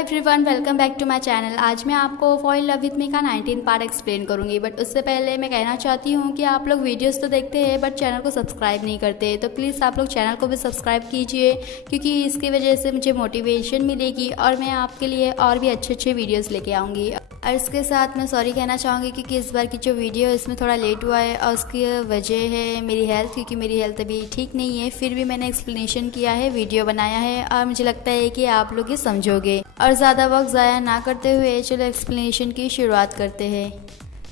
Everyone, welcome back to my channel. आज मैं आपको Fall in Love with Me का 19 पार्ट एक्सप्लेन करूंगी। बट उससे पहले मैं कहना चाहती हूं कि आप लोग वीडियोस तो देखते हैं बट चैनल को सब्सक्राइब नहीं करते, तो प्लीज़ आप लोग चैनल को भी सब्सक्राइब कीजिए, क्योंकि इसकी वजह से मुझे मोटिवेशन मिलेगी और मैं आपके लिए और भी अच्छे अच्छे वीडियोज़ लेके आऊँगी। और इसके साथ मैं सॉरी कहना चाहूँगी क्योंकि इस बार की जो वीडियो है इसमें थोड़ा लेट हुआ है और उसकी वजह है मेरी हेल्थ, क्योंकि मेरी हेल्थ अभी ठीक नहीं है। फिर भी मैंने एक्सप्लेनेशन किया है, वीडियो बनाया है और मुझे लगता है कि आप लोग ये समझोगे। और ज़्यादा वक्त ज़ाया ना करते हुए चलो एक्सप्लेनेशन की शुरुआत करते हैं।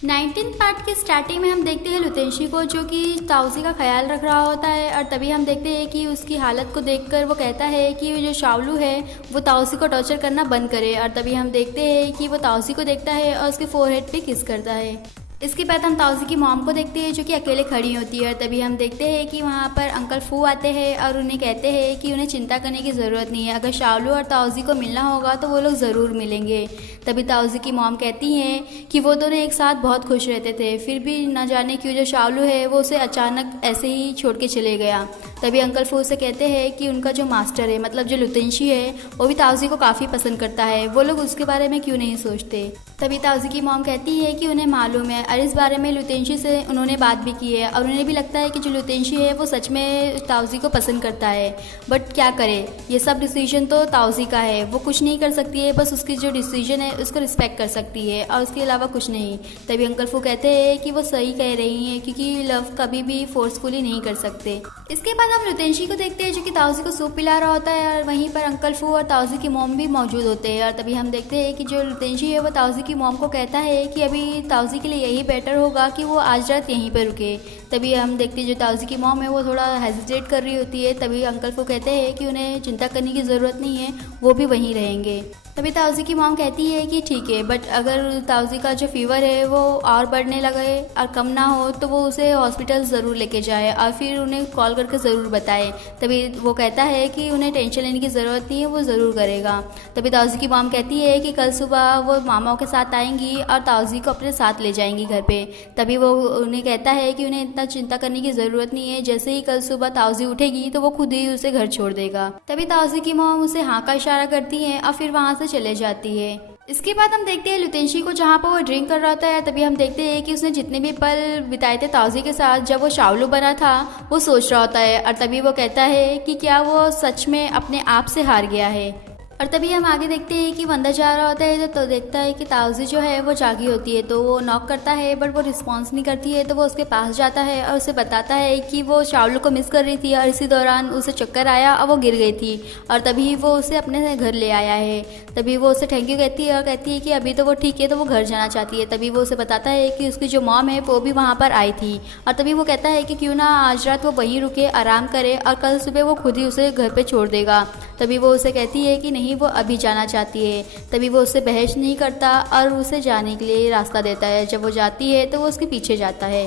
19 पार्ट की स्टार्टिंग में हम देखते हैं लुतेंशी को, जो कि ताउजी का ख्याल रख रहा होता है। और तभी हम देखते हैं कि उसकी हालत को देखकर वो कहता है कि जो शावलू है वो ताउजी को टॉर्चर करना बंद करे। और तभी हम देखते हैं कि वो ताउजी को देखता है और उसके फोरहेड पे किस करता है। इसके बाद हम ताउजी की मॉम को देखते हैं जो कि अकेले खड़ी होती है। और तभी हम देखते हैं कि वहाँ पर अंकल फू आते हैं और उन्हें कहते हैं कि उन्हें चिंता करने की ज़रूरत नहीं है, अगर शावलू और ताउजी को मिलना होगा तो वो लोग ज़रूर मिलेंगे। तभी ताउजी की मॉम कहती हैं कि वो दोनों एक साथ बहुत खुश रहते थे, फिर भी न जाने क्यों जो शावलू है वो उसे अचानक ऐसे ही छोड़ के चले गया। तभी अंकल फू से कहते हैं कि उनका जो मास्टर है, मतलब जो लुतेंशी है, वो भी ताउजी को काफ़ी पसंद करता है, वो लोग उसके बारे में क्यों नहीं सोचते। तभी ताउजी की मॉम कहती है कि उन्हें मालूम है और इस बारे में लुतेंशी से उन्होंने बात भी की है और उन्हें भी लगता है कि जो लुतेंशी है वो सच में ताउजी को पसंद करता है। बट क्या करे, ये सब डिसीजन तो ताउजी का है, वो कुछ नहीं कर सकती है, बस उसकी जो डिसीजन है उसको रिस्पेक्ट कर सकती है और उसके अलावा कुछ नहीं। तभी अंकल फू कहते हैं कि वो सही कह रही हैं, क्योंकि लव कभी भी फोर्सफुली नहीं कर सकते। इसके बाद हम लुतेंशी को देखते हैं जो कि ताउजी को सूप पिला रहा होता है और वहीं पर अंकल फू और ताउजी की मॉम भी मौजूद होते हैं। और तभी हम देखते हैं कि जो लुतेंशी है वो ताउजी की मॉम को कहता है कि अभी ताउजी के लिए यही बेटर होगा कि वो आज रात यहीं पर रुके। तभी हम देखते हैं जो ताउजी की मॉम है वो थोड़ा हेजिटेट कर रही होती है। तभी अंकल फू कहते हैं कि उन्हें चिंता करने की ज़रूरत नहीं है, वो भी वहीं रहेंगे। तभी ताउजी की मॉम कहती है कि ठीक है, बट अगर ताउजी का जो फीवर है वो और बढ़ने लगे और कम ना हो तो वो उसे हॉस्पिटल ज़रूर लेके जाए और फिर उन्हें कॉल करके ज़रूर बताए। तभी वो कहता है कि उन्हें टेंशन लेने की ज़रूरत नहीं है, वो ज़रूर करेगा। तभी ताउजी की मॉम कहती है कि कल सुबह वो मामाओं के साथ आएंगी और ताउजी को अपने साथ ले जाएंगी घर पे। तभी वो उन्हें कहता है कि उन्हें इतना चिंता करने की ज़रूरत नहीं है, जैसे ही कल सुबह ताउजी उठेगी तो वो खुद ही उसे घर छोड़ देगा। तभी ताउजी की मॉम उसे हाँ का इशारा करती है और फिर वहाँ से चले जाती है। इसके बाद हम देखते हैं लुतेंशी को, जहाँ पर वो ड्रिंक कर रहा होता है। तभी हम देखते हैं कि उसने जितने भी पल बिताए थे ताउजी के साथ जब वो शावलू बना था वो सोच रहा होता है। और तभी वो कहता है कि क्या वो सच में अपने आप से हार गया है। और तभी हम आगे देखते हैं कि वो अंदर जा रहा होता है तो देखता है कि ताउजी जो है वो जागी होती है। तो वो नॉक करता है बट वो रिस्पॉन्स नहीं करती है। तो वो उसके पास जाता है और उसे बताता है कि वो शावलू को मिस कर रही थी और इसी दौरान उसे चक्कर आया और वो गिर गई थी और तभी वो उसे अपने घर ले आया है। तभी वो उसे थैंक यू कहती है और कहती है कि अभी तो वो ठीक है, तो वो घर जाना चाहती है। तभी वो उसे बताता है कि उसकी जो मॉम है वो भी वहाँ पर आई थी। और तभी वो कहता है कि क्यों ना आज रात वो वहीं रुके, आराम करे और कल सुबह वो खुद ही उसे घर पे छोड़ देगा। तभी वो उसे कहती है कि नहीं, वो अभी जाना चाहती है। तभी वो उससे बहस नहीं करता और उसे जाने के लिए रास्ता देता है। जब वो जाती है तो वो उसके पीछे जाता है।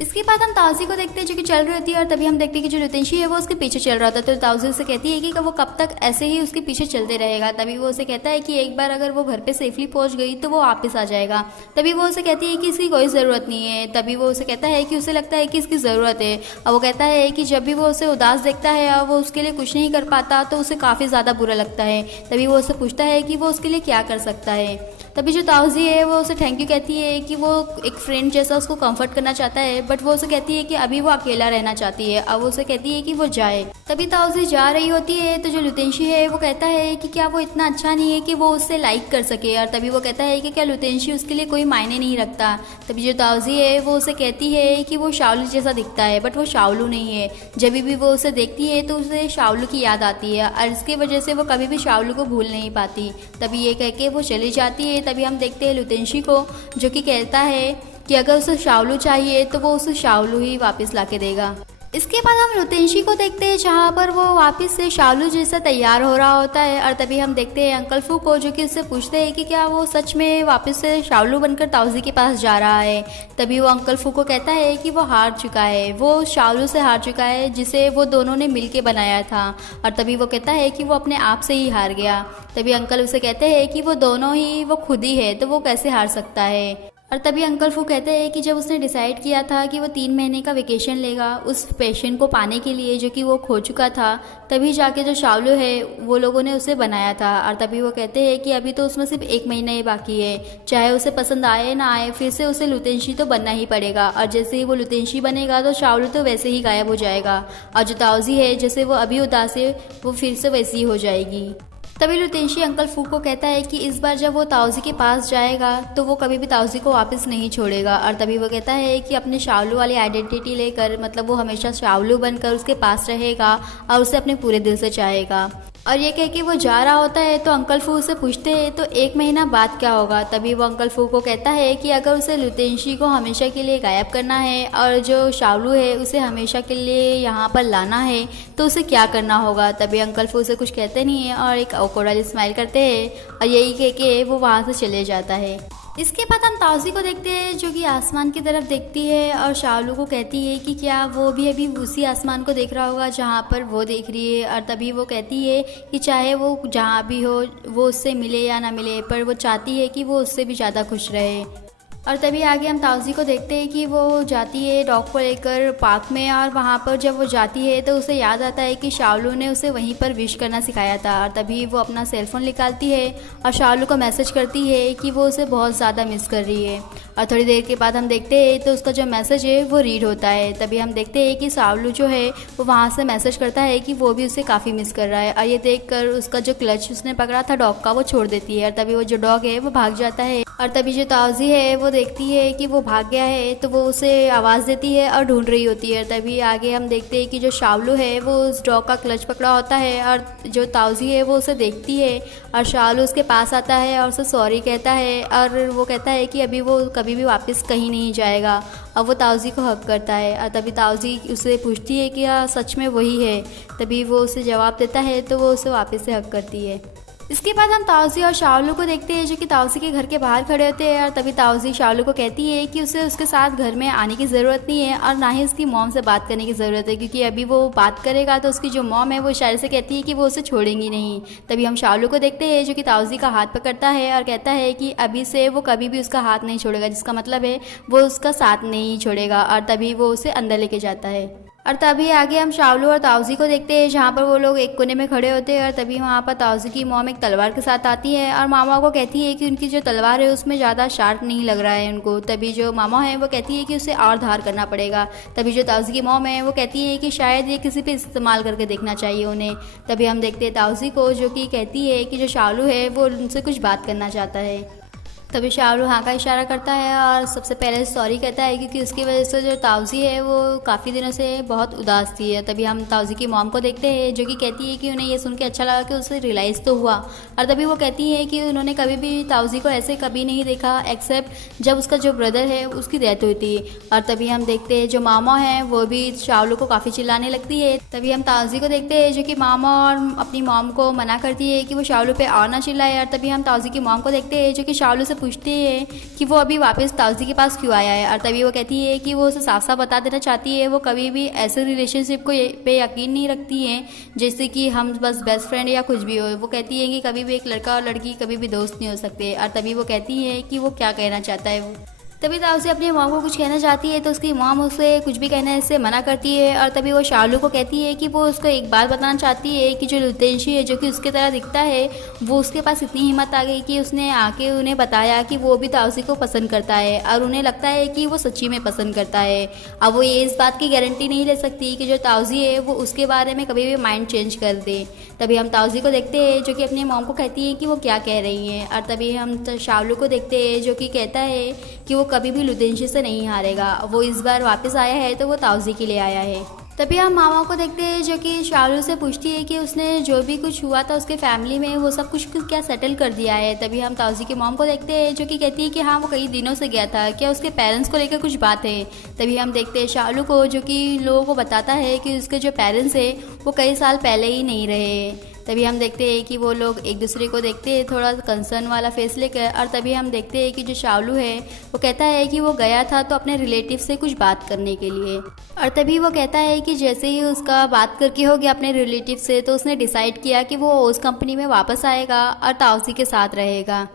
इसके बाद हम ताउजी को देखते हैं जो कि चल रही होती है और तभी हम देखते हैं कि जो लुतेंशी है वो उसके पीछे चल रहा था। तो ताउजी उसे कहती है कि वो कब तक ऐसे ही उसके पीछे चलते रहेगा। तभी वो उसे कहता है कि एक बार अगर वो घर पे सेफली पहुंच गई तो वो वापस आ जाएगा। तभी वो उसे कहती है कि इसकी कोई ज़रूरत नहीं है। तभी वो उसे कहता है कि उसे लगता है कि इसकी ज़रूरत है। और वो कहता है कि जब भी वो उसे उदास देखता है और वो उसके लिए कुछ नहीं कर पाता तो उसे काफ़ी ज़्यादा बुरा लगता है। तभी वो उससे पूछता है कि वो उसके लिए क्या कर सकता है। तभी जो ताउजी है वो उसे थैंक यू कहती है कि वो एक फ्रेंड जैसा उसको कंफर्ट करना चाहता है, बट वो उसे कहती है कि अभी वो अकेला रहना चाहती है। अब वो उसे कहती है कि वो जाए। तभी ताउजी जा रही होती है तो जो लुतेंशी है वो कहता है कि क्या वो इतना अच्छा नहीं है कि वो उससे लाइक कर सके। और तभी वो कहता है कि क्या लुतेंशी उसके लिए कोई मायने नहीं रखता। तभी जो ताउजी है वो उसे कहती है कि वो शावलू जैसा दिखता है, बट वो शावलू नहीं है। जब भी वो उसे देखती है तो उसे शावलू की याद आती है और इसकी वजह से वो कभी भी शावलू को भूल नहीं पाती। तभी ये कह के वो चली जाती है। तभी हम देखते हैं लुतेंशी को जो कि कहता है कि अगर उसे शावलू चाहिए तो वो उसे शावलू ही वापस लाके देगा। इसके बाद हम लुतेंशी को देखते हैं जहाँ पर वो वापस से शावलू जैसा तैयार हो रहा होता है। और तभी हम देखते हैं अंकल फू को जो कि उससे पूछते हैं कि क्या वो सच में वापस से शावलू बनकर ताउजी के पास जा रहा है। तभी वो अंकल फू को कहता है कि वो हार चुका है, वो शावलू से हार चुका है जिसे वो दोनों ने मिल के बनाया था। और तभी वो कहता है कि वो अपने आप से ही हार गया। तभी अंकल उसे कहते हैं कि वो दोनों ही वो खुद ही है, तो वो कैसे हार सकता है। और तभी अंकल फू कहते हैं कि जब उसने डिसाइड किया था कि वो 3 महीने का वेकेशन लेगा उस पेशेंट को पाने के लिए जो कि वो खो चुका था, तभी जाके जो शाओलू है वो लोगों ने उसे बनाया था। और तभी वो कहते हैं कि अभी तो उसमें सिर्फ 1 महीना ही बाकी है, चाहे उसे पसंद आए ना आए फिर से उसे लुतेंशी तो बनना ही पड़ेगा। और जैसे ही वो लुतेंशी बनेगा तो शाओलू तो वैसे ही गायब हो जाएगा, और जो ताओजी है जैसे वो अभी उदास है वो फिर से वैसी ही हो जाएगी। तभी लुतेंशी अंकल फू को कहता है कि इस बार जब वो ताओजी के पास जाएगा तो वो कभी भी ताओजी को वापस नहीं छोड़ेगा। और तभी वो कहता है कि अपने शाओलू वाली आइडेंटिटी लेकर, मतलब वो हमेशा शाओलू बनकर उसके पास रहेगा और उसे अपने पूरे दिल से चाहेगा। और ये कह के वो जा रहा होता है तो अंकल फू उसे पूछते हैं तो 1 महीना बाद क्या होगा। तभी वो अंकल फू को कहता है कि अगर उसे लुतेंशी को हमेशा के लिए गायब करना है और जो शाओलू है उसे हमेशा के लिए यहाँ पर लाना है तो उसे क्या करना होगा। तभी अंकल फू उसे कुछ कहते नहीं है और एक awkward स्माइल करते हैं और यही कह के वो वहाँ से चले जाता है। इसके बाद हम ताओजी को देखते हैं जो कि आसमान की तरफ देखती है और शाओलू को कहती है कि क्या वो भी अभी उसी आसमान को देख रहा होगा जहाँ पर वो देख रही है। और तभी वो कहती है कि चाहे वो जहाँ भी हो वो उससे मिले या ना मिले, पर वो चाहती है कि वो उससे भी ज़्यादा खुश रहे। और तभी आगे हम ताओजी को देखते हैं कि वो जाती है डॉग को लेकर पार्क में, और वहाँ पर जब वो जाती है तो उसे याद आता है कि शाओलू ने उसे वहीं पर विश करना सिखाया था। और तभी वो अपना सेलफोन निकालती है और शाओलू को मैसेज करती है कि वो उसे बहुत ज़्यादा मिस कर रही है। और थोड़ी देर के बाद हम देखते हैं तो उसका जो मैसेज है वो रीड होता है। तभी हम देखते हैं कि शाओलू जो है वो वहाँ से मैसेज करता है कि वो भी उसे काफ़ी मिस कर रहा है। और ये देखकर उसका जो क्लच उसने पकड़ा था डॉग का वो छोड़ देती है और तभी वो जो डॉग है वो भाग जाता है। और तभी जो ताओजी है वो देखती है कि वो भाग गया है तो वो उसे आवाज़ देती है और ढूंढ रही होती है। तभी आगे हम देखते हैं कि जो शाओलू है वो उस डॉग का क्लच पकड़ा होता है और जो ताओजी है वो उसे देखती है और शाओलू उसके पास आता है और उसे सॉरी कहता है और वो कहता है कि अभी वो कभी भी वापस कहीं नहीं जाएगा। अब वो ताओजी को हक करता है और तभी ताओजी उसे पूछती है कि सच में वही है। तभी वो उसे जवाब देता है तो वो उसे वापस से हक करती है। इसके बाद हम ताओजी और शाओलू को देखते हैं जो कि ताओजी के घर के बाहर खड़े होते हैं। और तभी ताओजी शाओलू को कहती है कि उसे उसके साथ घर में आने की ज़रूरत नहीं है और ना ही उसकी मॉम से बात करने की ज़रूरत है, क्योंकि अभी वो बात करेगा तो उसकी जो मॉम है वो इशारे से कहती है कि वो उसे छोड़ेंगी नहीं। तभी हम शाओलू को देखते हैं जो कि ताओजी का हाथ पकड़ता है और कहता है कि अभी से वो कभी भी उसका हाथ नहीं छोड़ेगा, जिसका मतलब है वो उसका साथ नहीं छोड़ेगा। और तभी वो उसे अंदर लेके जाता है। और तभी आगे हम शाओलू और ताओजी को देखते हैं जहाँ पर वो लोग एक कोने में खड़े होते हैं। और तभी वहाँ पर ताओजी की मॉम एक तलवार के साथ आती है और मामा को कहती है कि उनकी जो तलवार है उसमें ज़्यादा शार्प नहीं लग रहा है उनको। तभी जो मामा है वो कहती है कि उसे और धार करना पड़ेगा। तभी जो ताओजी की मॉम है वो कहती है कि शायद ये किसी पे इस्तेमाल करके देखना चाहिए उन्हें। तभी हम देखते हैं ताओजी को जो कि कहती है कि जो शाओलू है वो उनसे कुछ बात करना चाहता है। तभी शाओलू हाँ का इशारा करता है और सबसे पहले सॉरी कहता है क्योंकि उसकी वजह से जो ताओजी है वो काफ़ी दिनों से बहुत उदास थी। तभी हम ताओजी की मॉम को देखते हैं जो कि कहती है कि उन्हें ये सुन के अच्छा लगा कि उसे रियलाइज़ तो हुआ। और तभी वो कहती है कि उन्होंने कभी भी ताओजी को ऐसे कभी नहीं देखा एक्सेप्ट जब उसका जो ब्रदर है उसकी डेथ हुई थी। और तभी हम देखते हैं जो मामा है वो भी शाओलू को काफ़ी चिल्लाने लगती है। तभी हम ताओजी को देखते हैं जो कि मामा और अपनी मॉम को मना करती है कि वो शाओलू पे और ना चिल्लाए। और तभी हम ताओजी की मॉम को देखते हैं जो कि शाओलू से पूछती है कि वो अभी वापस ताओजी के पास क्यों आया है। और तभी वो कहती है कि वो उसे साफ साफ बता देना चाहती है वो कभी भी ऐसे रिलेशनशिप को पे यकीन नहीं रखती है जैसे कि हम बस बेस्ट फ्रेंड या कुछ भी हो। वो कहती है कि कभी भी एक लड़का और लड़की कभी भी दोस्त नहीं हो सकते। और तभी वो कहती है कि वो क्या कहना चाहता है वो। तभी ताओजी अपनी मॉम को कुछ कहना चाहती है तो उसकी मॉम उसे कुछ भी कहने से मना करती है। और तभी वो शाओलू को कहती है कि वो उसको एक बात बताना चाहती है कि जो लुतेंशी है जो कि उसके तरह दिखता है वो उसके पास इतनी हिम्मत आ गई कि उसने आके उन्हें बताया कि वो भी ताओजी को पसंद करता है और उन्हें लगता है कि वो सच्ची में पसंद करता है। अब वो ये इस बात की गारंटी नहीं ले सकती कि जो ताओजी है वो उसके बारे में कभी भी माइंड चेंज कर दे। तभी हम ताओजी को देखते हैं जो कि अपनी मॉम को कहती है कि वो क्या कह रही हैं। और तभी हम शाओलू को देखते हैं जो कि कहता है कि वो कभी भी लुतेंशी से नहीं हारेगा, वो इस बार वापस आया है तो वो ताओजी के लिए आया है। तभी हम मामा को देखते हैं जो कि शाओलू से पूछती है कि उसने जो भी कुछ हुआ था उसके फैमिली में वो सब कुछ क्या सेटल कर दिया है। तभी हम ताओजी की मॉम को देखते हैं जो कि कहती है कि हाँ वो कई दिनों से गया था, क्या उसके पेरेंट्स को लेकर कुछ बात है। तभी हम देखते हैं शाओलू को जो कि लोगों को बताता है कि उसके जो पेरेंट्स है वो कई साल पहले ही नहीं रहे। तभी हम देखते हैं कि वो लोग एक दूसरे को देखते हैं थोड़ा कंसर्न वाला फेस लेकर। और तभी हम देखते हैं कि जो शाओलू है वो कहता है कि वो गया था तो अपने रिलेटिव से कुछ बात करने के लिए। और तभी वो कहता है कि जैसे ही उसका बात करके हो गया अपने रिलेटिव से तो उसने डिसाइड किया कि वो उस कंपनी में वापस आएगा और ताओजी के साथ रहेगा।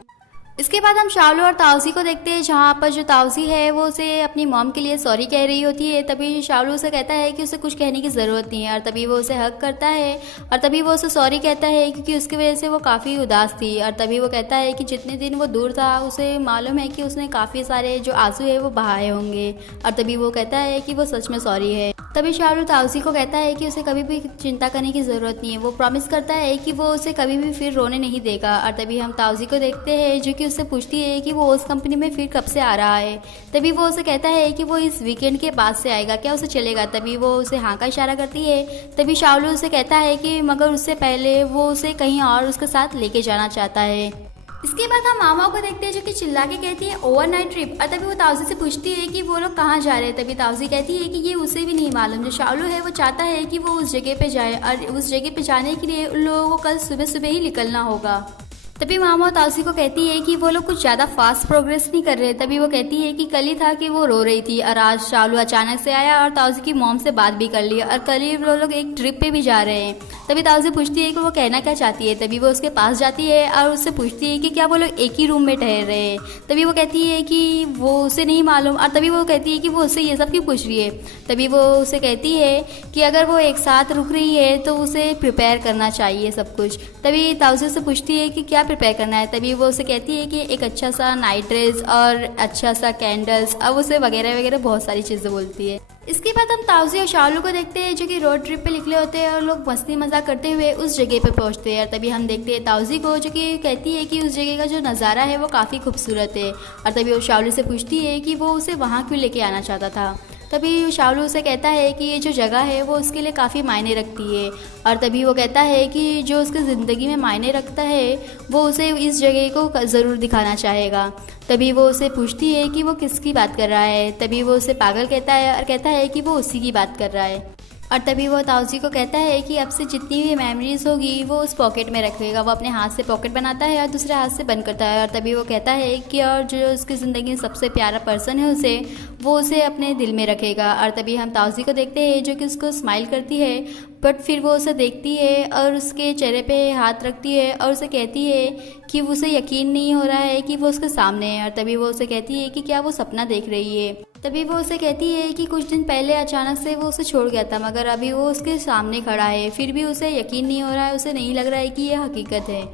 इसके बाद हम शालू और ताउसी को देखते हैं, जहाँ पर जो ताउसी है वो उसे अपनी मॉम के लिए सॉरी कह रही होती है। तभी शालू उसे कहता है कि उसे कुछ कहने की ज़रूरत नहीं है, और तभी वो उसे हक करता है और तभी वो उसे सॉरी कहता है क्योंकि उसकी वजह से वो काफ़ी उदास थी। और तभी वो कहता है कि जितने दिन वो दूर था उसे मालूम है कि उसने काफ़ी सारे जो आंसू है वो बहाए होंगे, और तभी वो कहता है कि वो सच में सॉरी है। तभी शालू ताउसी को कहता है कि उसे कभी भी चिंता करने की ज़रूरत नहीं है। वो प्रॉमिस करता है कि वो उसे कभी भी फिर रोने नहीं देगा। और तभी हम ताउसी को देखते हैं जो कि उससे पूछती है कि वो उस कंपनी में फिर कब से आ रहा है। तभी वो उसे कहता है कि वो इस वीकेंड के बाद से आएगा, क्या उसे चलेगा। तभी वो उसे हाँ का इशारा करती है। तभी शालू उसे कहता है कि मगर उससे पहले वो उसे कहीं और उसके साथ लेके जाना चाहता है। इसके बाद हम मामा को देखते हैं जो कि चिल्ला के कहती है ओवरनाइट ट्रिप। और तभी वो ताउसी से पूछती है कि वो लोग कहाँ जा रहे हैं। तभी ताउसी कहती है कि ये उसे भी नहीं मालूम। जो शालू है वो चाहता है कि वो उस जगह पे जाए, और उस जगह पे जाने के लिए उन लोगों को कल सुबह सुबह ही निकलना होगा। तभी मामा ताउसी को कहती है कि वो लोग कुछ ज़्यादा फास्ट प्रोग्रेस नहीं कर रहे। तभी वो कहती है कि कल ही था कि वो रो रही थी, और आज शालू अचानक से आया और ताउसी की मॉम से बात भी कर ली, और कल ही वो लोग एक ट्रिप पे भी जा रहे हैं। तभी ताउसी पूछती है कि वो कहना क्या चाहती है। तभी वो उसके पास जाती है और उससे पूछती है कि क्या वो लोग एक ही रूम में ठहर रहे हैं। तभी वो कहती है कि वो उसे नहीं मालूम, और तभी वो कहती है कि वो उससे ये सब क्यों पूछ रही है। तभी वो उसे कहती है कि अगर वो एक साथ रुक रही है तो उसे प्रिपेयर करना चाहिए सब कुछ। तभी ताउसी उससे पूछती है कि क्या प्रिपेयर करना है। तभी वो उसे कहती है कि एक अच्छा सा नाइट ड्रेस और अच्छा सा कैंडल्स, अब उसे वगैरह वगैरह बहुत सारी चीज़ें बोलती है। इसके बाद हम ताउसी और शालू को देखते हैं जो कि रोड ट्रिप पे निकले होते हैं और लोग मस्ती मजाक करते हुए उस जगह पे पहुंचते हैं। तभी हम देखते हैं ताउसी को जो कि कहती है कि उस जगह का जो नज़ारा है वो काफ़ी खूबसूरत है। और तभी वो शालू से पूछती है कि वो उसे वहाँ क्यों लेके आना चाहता था। तभी शालू उसे कहता है कि ये जो जगह है वो उसके लिए काफ़ी मायने रखती है। और तभी वो कहता है कि जो उसकी ज़िंदगी में मायने रखता है वो उसे इस जगह को ज़रूर दिखाना चाहेगा। तभी वो उसे पूछती है कि वो किसकी बात कर रहा है। तभी वो उसे पागल कहता है और कहता है कि वो उसी की बात कर रहा है। और तभी वो ताउसी को कहता है कि अब से जितनी भी मेमोरीज होगी वो उस पॉकेट में रखेगा। वो अपने हाथ से पॉकेट बनाता है और दूसरे हाथ से बंद करता है। और तभी वो कहता है कि और जो उसकी ज़िंदगी में सबसे प्यारा पर्सन है वो उसे अपने दिल में रखेगा। और तभी हम ताउसी को देखते हैं जो कि उसको स्माइल करती है, बट फिर वो उसे देखती है और उसके चेहरे पे हाथ रखती है और उसे कहती है कि उसे यकीन नहीं हो रहा है कि वो उसके सामने है। और तभी वो उसे कहती है कि क्या वो सपना देख रही है। तभी वो उसे कहती है कि कुछ दिन पहले अचानक से वो उसे छोड़ गया था, मगर अभी वो उसके सामने खड़ा है, फिर भी उसे यकीन नहीं हो रहा है, उसे नहीं लग रहा है कि ये हकीकत है।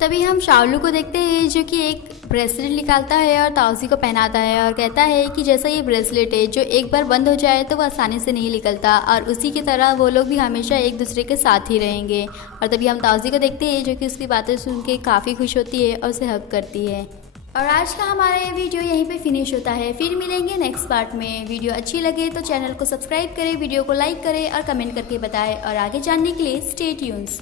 तभी हम शालू को देखते हैं जो कि एक ब्रेसलेट निकालता है और ताउसी को पहनाता है और कहता है कि जैसा ये ब्रेसलेट है जो एक बार बंद हो जाए तो वो आसानी से नहीं निकलता, और उसी की तरह वो लोग भी हमेशा एक दूसरे के साथ ही रहेंगे। और तभी हम ताउसी को देखते हैं जो कि उसकी बातें सुन के काफ़ी खुश होती है और उसे हक करती है। और आज का हमारा ये वीडियो यहीं पे फिनिश होता है। फिर मिलेंगे नेक्स्ट पार्ट में। वीडियो अच्छी लगे तो चैनल को सब्सक्राइब करें, वीडियो को लाइक करें और कमेंट करके बताएं, और आगे जानने के लिए स्टे ट्यून्स।